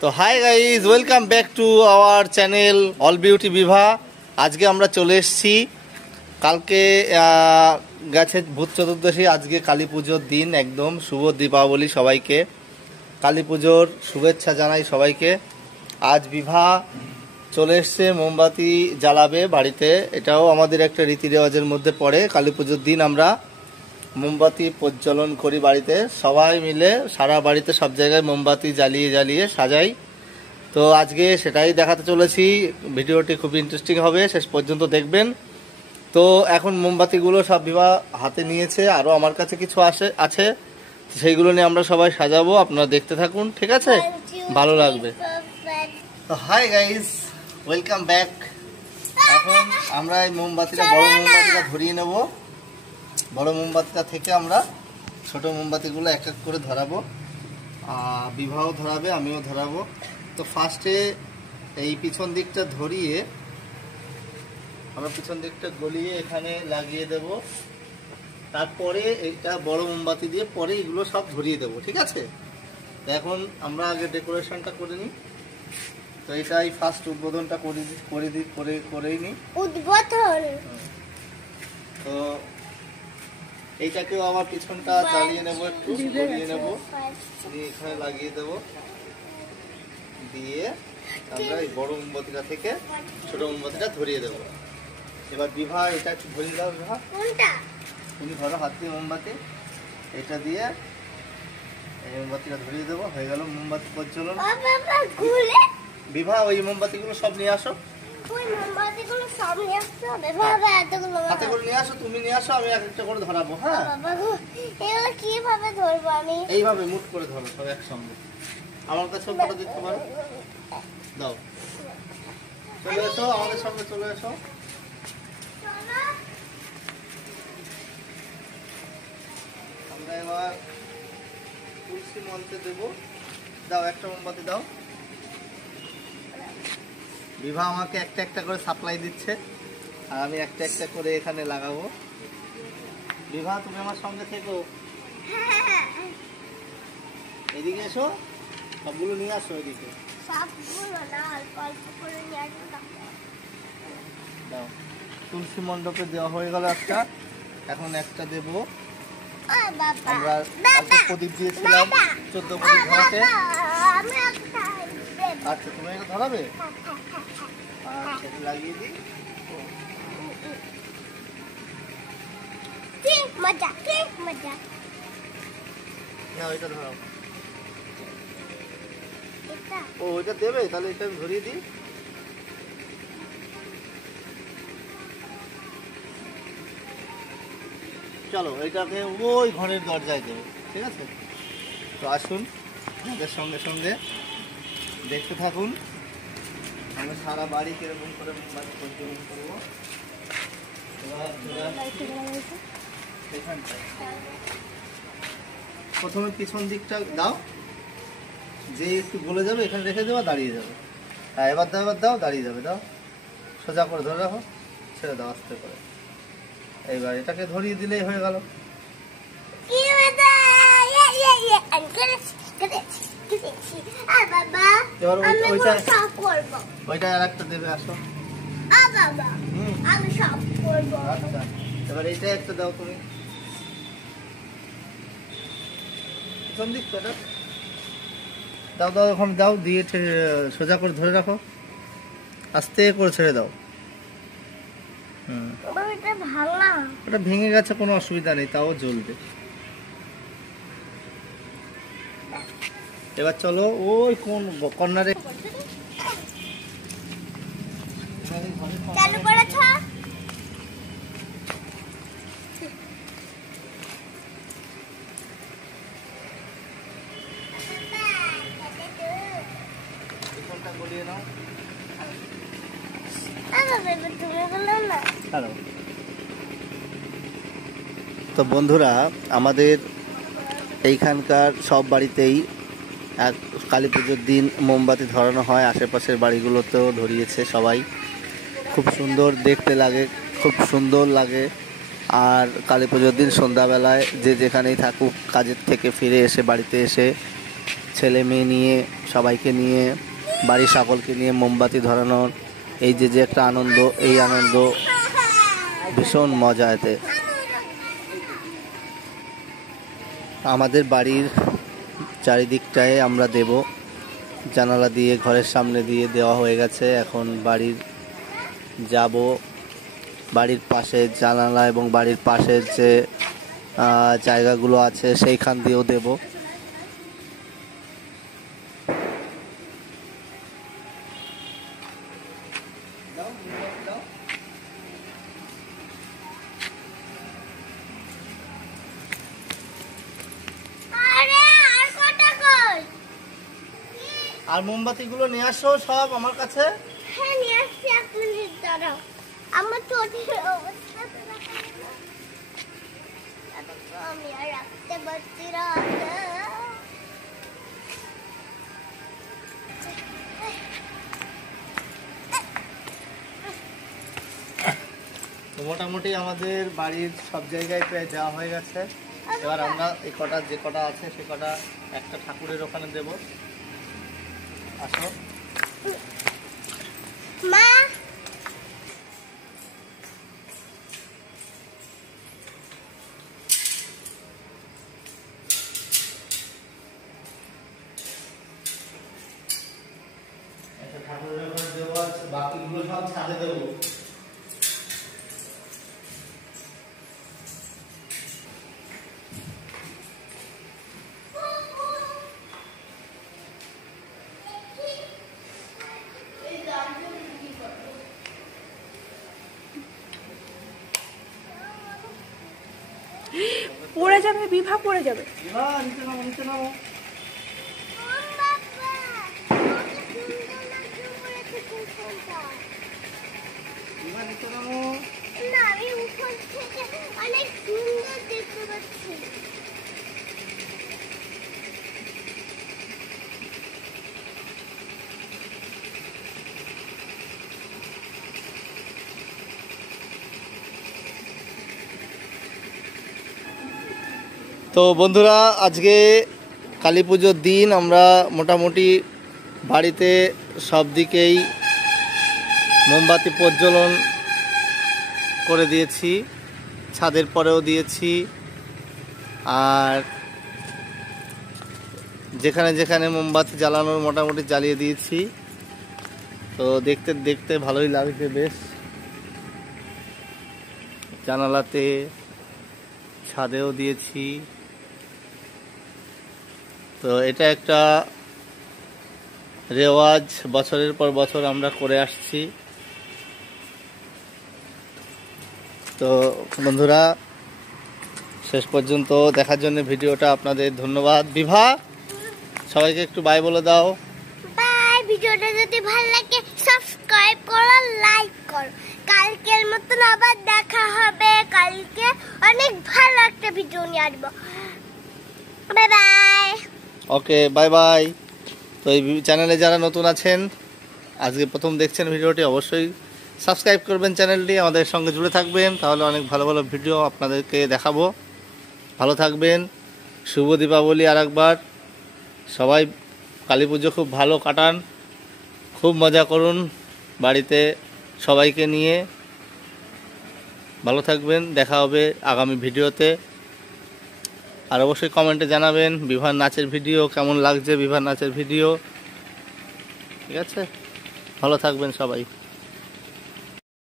তো hi guys, welcome back to our channel all beauty Bibha. আজকে আমরা চলে এসেছি, কালকে গেছে ভূত চতুর্দশী, আজকে কালী পুজোর দিন। একদম শুভ দীপাবলি সবাইকে, কালী পুজোর শুভেচ্ছা জানাই সবাইকে। আজ বিভা চলে এসছে মোমবাতি জ্বালাবে বাড়িতে, এটাও আমাদের একটা রীতি রেওয়াজের মধ্যে পড়ে। কালী পুজোর দিন আমরা মোমবাতি প্রজ্বলন করি বাড়িতে, সবাই মিলে সারা বাড়িতে সব জায়গায় মোমবাতি জ্বালিয়ে জ্বালিয়ে সাজাই। তো আজকে সেটাই দেখাতে চলেছি, ভিডিওটি খুব ইন্টারেস্টিং হবে, শেষ পর্যন্ত দেখবেন। তো এখন মোমবাতিগুলো সব বিভা হাতে নিয়েছে, আরও আমার কাছে কিছু আছে, সেইগুলো নিয়ে আমরা সবাই সাজাবো। আপনারা দেখতে থাকুন, ঠিক আছে? ভালো লাগবে। তো হাই গাইস, ওয়েলকাম ব্যাক। এখন আমরা এই মোমবাতিটা, বড় মোমবাতিটা ধরিয়ে নেব। বড় মোমবাতিটা থেকে আমরা ছোট মোমবাতিগুলো এক এক করে ধরাবো। বিবাহ ধরাবে, আমিও ধরাবো। তো ফার্স্টে এই পিছন দিকটা ধরিয়ে আমরা পিছন দিকটা গলিয়ে এখানে লাগিয়ে দেব। তারপরে এইটা বড় মোমবাতি দিয়ে পরে এগুলো সব ধরিয়ে দেবো, ঠিক আছে? তো এখন আমরা আগে ডেকোরেশনটা করে নিই। তো এটাই ফার্স্ট উদ্বোধনটা করেই নিই। উদ্বোধন। তো এইটাকেও আবার পিছনটা জ্বালিয়ে নেবো, একটু জ্বালিয়ে নেবো, দিয়ে এখানে লাগিয়ে দেবো। দিয়ে আমরা এই বড় মোমবাতিটা থেকে ছোট মোমবাতিটা ধরিয়ে দেবো। এবার বিভা এটা একটু ধরিয়ে দাও। বিভা তুমি ধরো হাত দিয়ে মোমবাতি, এটা দিয়ে এই মোমবাতিটা ধরিয়ে দেবো। হয়ে গেল মোমবাতি প্রজ্বলন। বিভা ওই মোমবাতিগুলো সব নিয়ে আসো। হাতে করে নিয়ে আসো, তুমি নিয়ে আসো, আমি এক একটা করে ধরাবো। হ্যাঁ, কিভাবে ধরবো আমি? এইভাবে মুঠ করে ধরো সব একসঙ্গে। আমার কাছে ফটো দিতে পারো, দাও। চলে এসো আমাদের সঙ্গে, চলে এসো। আমরা এবার তুলসী মন্ত্রে দেবো। দাও, একটা মোমবাতি দাও। বিভা আমাকে একটা একটা করে সাপ্লাই দিচ্ছে, আর আমি একটা একটা করে এখানে লাগাবো। বিভা তুমি আমার সঙ্গে থেকো, এদিকে এসো, সবগুলো নিয়ে আসো এদিকে। দাও, তুলসী মণ্ডপে দেওয়া হয়ে গেল একটা, এখন একটা দেবো। আমরা প্রদীপ দিয়েছিলাম 14 প্রদীপ ধরাতে। আচ্ছা, তুমি এটা ধরাবে? আচ্ছা, লাগিয়ে দিই। না, ওইটা ধরাও। ও, ওইটা দেবে? তাহলে এটা আমি ধরিয়ে দিই। চলো, এইটাকে ওই ঘরের দরজায় দেবে, ঠিক আছে? তো আসুন, আমাদের সঙ্গে সঙ্গে দেখতে থাকুন আমরা সারা বাড়ি কিরকম করে মোমবাতি প্রজ্বলন করবো। প্রথমে পিছন দিকটা দাও, যে একটু গলে যাবে এখানে রেখে দেওয়া, দাঁড়িয়ে যাবে। হ্যাঁ, এবার দাও, এবার দাও, দাঁড়িয়ে যাবে। দাও, সোজা করে ধরে রাখো, ছেড়ে দাও আস্তে করে। এইবার এটাকে ধরিয়ে দিলেই হয়ে গেল। এবার ওইটা আর একটা দেবে, আসো। আচ্ছা, এবার এইটা একটা দাও তুমি, প্রথম দিকটা দাও। দাও, এখন দাও, দিয়ে সোজা করে ধরে রাখো, আস্তে করে ছেড়ে দাও। ওটা ভেঙে গেছে, কোনো অসুবিধা নেই, তাও জ্বলবে। এবার চলো ওই কোন কর্নারে গলিয়ে নাও। তো বন্ধুরা, আমাদের এইখানকার সব বাড়িতেই কালী পুজোর দিন মোমবাতি ধরানো হয়, আশেপাশের বাড়িগুলোতেও ধরিয়েছে সবাই। খুব সুন্দর দেখতে লাগে, খুব সুন্দর লাগে। আর কালী পুজোর দিন সন্ধ্যাবেলায় যে যেখানেই থাকুক, কাজের থেকে ফিরে এসে বাড়িতে এসে ছেলে মেয়ে নিয়ে সবাইকে নিয়ে, বাড়ির সকলকে নিয়ে মোমবাতি ধরানোর এই যে যে একটা আনন্দ, এই আনন্দ ভীষণ মজা। এতে আমাদের বাড়ির চারিদিকটায় আমরা দেব, জানালা দিয়ে ঘরের সামনে দিয়ে দেওয়া হয়ে গেছে। এখন বাড়ির যাব, বাড়ির পাশে জানালা এবং বাড়ির পাশের যে জায়গাগুলো আছে সেইখান দিয়েও দেব। আর মোমবাতিগুলো নিয়ে আসো সব আমার কাছে। হ্যাঁ নিয়ে আসছি, 1 মিনিট দাঁড়াও। আমার চোখের অবস্থা তো দেখা না, আমি আর রাখতে পারছি না। তো মোটামুটি আমাদের বাড়ির সব জায়গায় প্রায় দেওয়া হয়ে গেছে। এবার আমরা এই কটা যে কটা আছে সে কটা একটা ঠাকুরের ওখানে দেব। আসো মা, একটা ঠাকুরের ওখানে দেবো, আর বাকিগুলো সব ছাদে দেবো। পড়ে যাবে, বিভা পড়ে যাবে। বিভা, নিচে নামো, নিচে নামো। বিভা, নিচে নামো। না আমি উপর থেকে অনেক সুন্দর দেখতে পাচ্ছি। তো বন্ধুরা, আজকে কালী পুজোর দিন আমরা মোটামুটি বাড়িতে সব দিকেই মোমবাতি প্রজ্বলন করে দিয়েছি, ছাদের পরেও দিয়েছি, আর যেখানে যেখানে মোমবাতি জ্বালানোর মোটামুটি জ্বালিয়ে দিয়েছি। তো দেখতে দেখতে ভালোই লাগছে বেশ, জানালাতে, ছাদেও দিয়েছি। তো এটা একটা রেওয়াজ, বছরের পর বছর আমরা করে আসছি। তো বন্ধুরা, শেষ পর্যন্ত দেখার জন্য ভিডিওটা আপনাদের ধন্যবাদ। বিভা, সবাইকে একটু বাই বলে দাও। বাই। ভিডিওটা যদি ভালো লাগে সাবস্ক্রাইব করো, লাইক করো। কালকের মতন আবার দেখা হবে। কালকে অনেক ভালো একটা ভিডিও নিয়ে আসবো। Bye bye. Okay, bye bye. তো এই চ্যানেলে যারা নতুন আছেন, আজকে প্রথম দেখছেন ভিডিওটি, অবশ্যই সাবস্ক্রাইব করবেন চ্যানেলটি, আমাদের সঙ্গে জুড়ে থাকবেন, তাহলে অনেক ভালো ভালো ভিডিও আপনাদেরকে দেখাবো। ভালো থাকবেন। শুভ দীপাবলি আরেকবার। সবাই কালী পুজো খুব ভালো কাটান, খুব মজা করুন বাড়িতে সবাইকে নিয়ে। ভালো থাকবেন, দেখা হবে আগামী ভিডিওতে। আর অবশ্যই কমেন্টে জানাবেন বিভার নাচের ভিডিও কেমন লাগছে, বিভার নাচের ভিডিও। ঠিক আছে, ভালো থাকবেন সবাই।